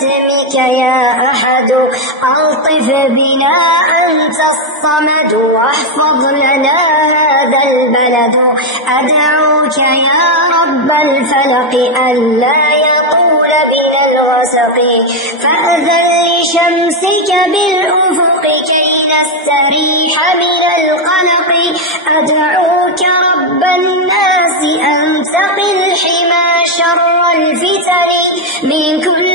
باسمك يا أحد ألطف بنا أنت الصمد واحفظ لنا هذا البلد أدعوك يا رب الفلق ألا يطول بنا الغسق فأذن لشمسك بالأفق كي نستريح من القلق أدعوك رب الناس أن تقي الحمى شر الفتن من كل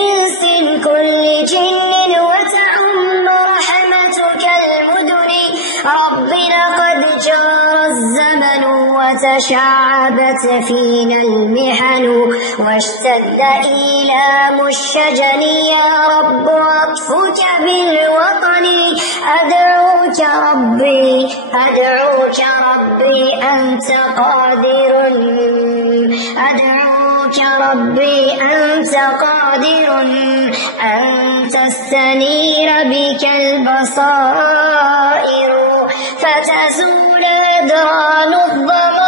إنس كل جن وتعم رحمتك المدن رب لقد جار الزمن وتشعبت فينا المحن واشتد إيلام الشجن يا رب عطفك بالوطن أدعوك ربي أنت قادر أدعوك ربي أنت قادر أن تستنير بك البصائر فتزول أدران الضمائر